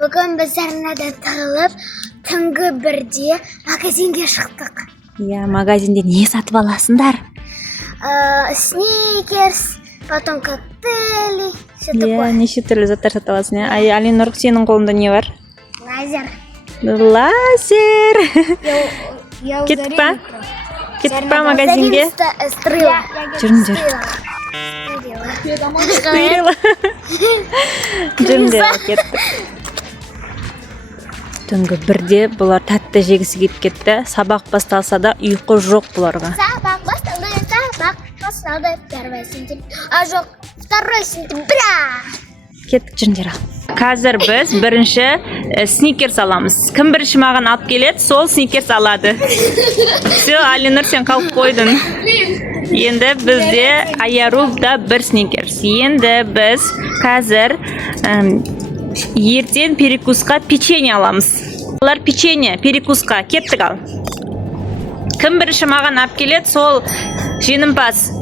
Бүгін біз арнадан тығылып, түнгі 1-де магазинге шықтық. Иә, магазинде не сатып аласыңдар? Сникерс, потом коктейли, все такое. Неше түрлі заттар сатып аласың, иә? Алинұр, сенің қолында не бар? Лазер. Лазер! Кеттік па? Кеттік па магазинге? Стрела. Жүріңдер. Стрела. Жүріңдер, кеттік. Түнгі 1-де бұлар тәтті жегісі келіп кетті. Сабақ басталса да ұйқы жоқ бұларға. Сабақ басталды. 1 сентября. А жоқ, 2 сентября. Кеттік, жүріңдер. Қазір біз бірінші сникерс аламыз. Кім бірінші маған алып келеді, сол сникерс алады. Все, Алинұр, сен қалып қойдың. Енді бізде Аярубда 1 сникерс. Енді біз қазір ертең перекусқа печенье аламыз. Олар печенье, перекусқа. Кеттік ал. Кім бірінші маған алып келеді, сол жеңімпаз.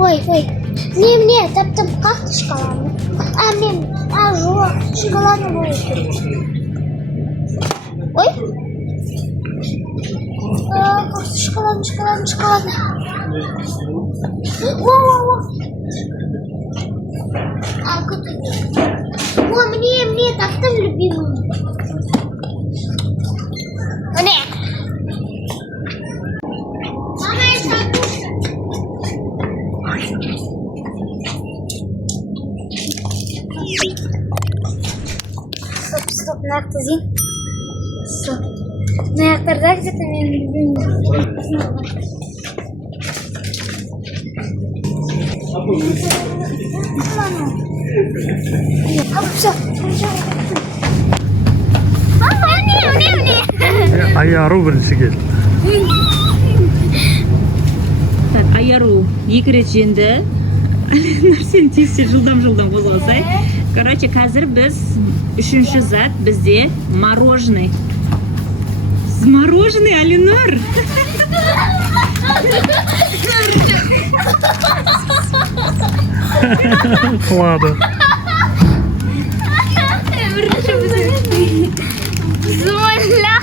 Ой, не, таптым, как ты шоколадный? Жоқ, шоколадный будет. Ой. Как ты шоколадный. Во. О, мне таптым любимый. Мне. Стоп, на актазин. Стоп. На акторда где-то меня любимый. Все. Мне. Аяру бірінші келді. Аяру 2 рет жеңді. Алинұр, сен тезсе жылдам қозғалсай. Короче, қазір біз 3-ші зат бізде мороженый. Мороженый, Алинұр. Ладно. Золя.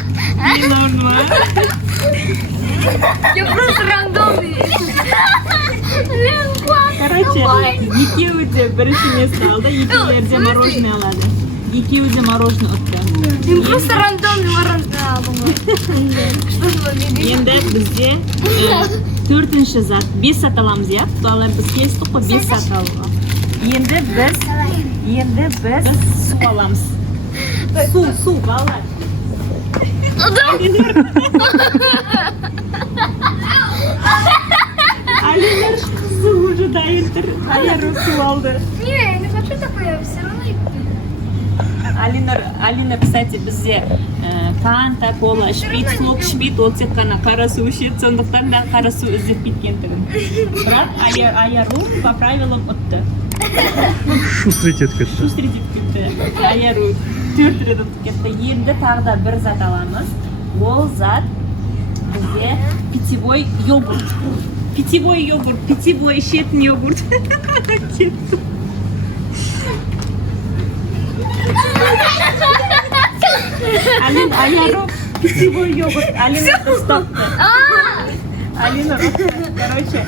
Я просто рандомный. Короче, екеуі де бірінші место алды, екеулерде мороженый алады. Екеуі де мороженый ұтты. Мен просто рандомный мороженый алдым. Енді бізде 4-ші зат 5 сат аламыз, иә? Балалар, біз келістік қой 5 сат алуға. Енді біз су аламыз. Су, балалар. Алинұр қызы уже дайын тұр. Аяру су алды. Не, я не хочу такое, все равно не куплю. Алинұр, кстати, бізде фанта, кола ішпейді, сок ішпейді, ол тек қана қара су ішеді, сондықтан да қара су іздеп кеткендігін. Бірақ Аяру по правилам ұтты. Шустрить етіп кетті. Аяру 4 рет ұтып кетті. Енді тағы да 1 зат аламыз. Ол зат бізде питьевой йогурт. Питьевой ішетін йогурт. Аяру питьевой йогурт. Алинұр ұстапты. Алинұр, короче,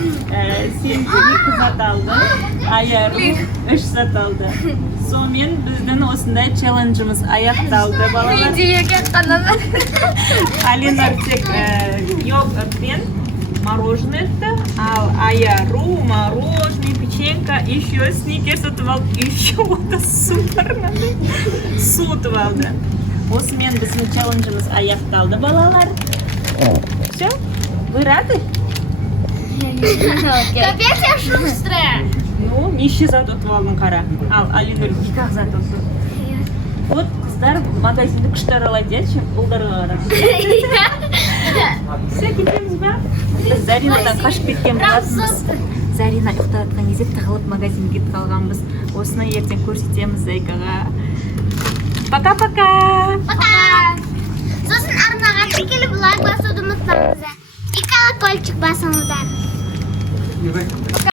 сен 2 зат алды, Аяру 3 зат алды. Сонымен біздің осындай челленджіміз аяқталды, балалар. Алинұр тек йогуртпен мороженый ұтты, ал Аяру мороженый, печенька, еще сникерс ұтып алды, еще ота су бар. Су ұтып алды. Осымен біздің челленджіміз аяқталды, балалар. Все? Вы рады? Капец, я шустрая. Ну, О, неше зат ұтып алдың қара. Ал Алинұр 2-ақ зат ұтты. Вот қыздар магазинді күшті аралайды, ше, ұлдарға қарап. Все, кетеміз ба? Біз Заринадан қашып кеткен болатынбыз. Зарина ұйықтап жатқан кезде тығылып магазинге кетіп қалғанбыз. Осыны ертең көрсетеміз Зайкаға. Пока-пока! Пока! Сосын арнаға тіркеліп лайк басуды ұмытпаңыздар. И колокольчик басыңыздар.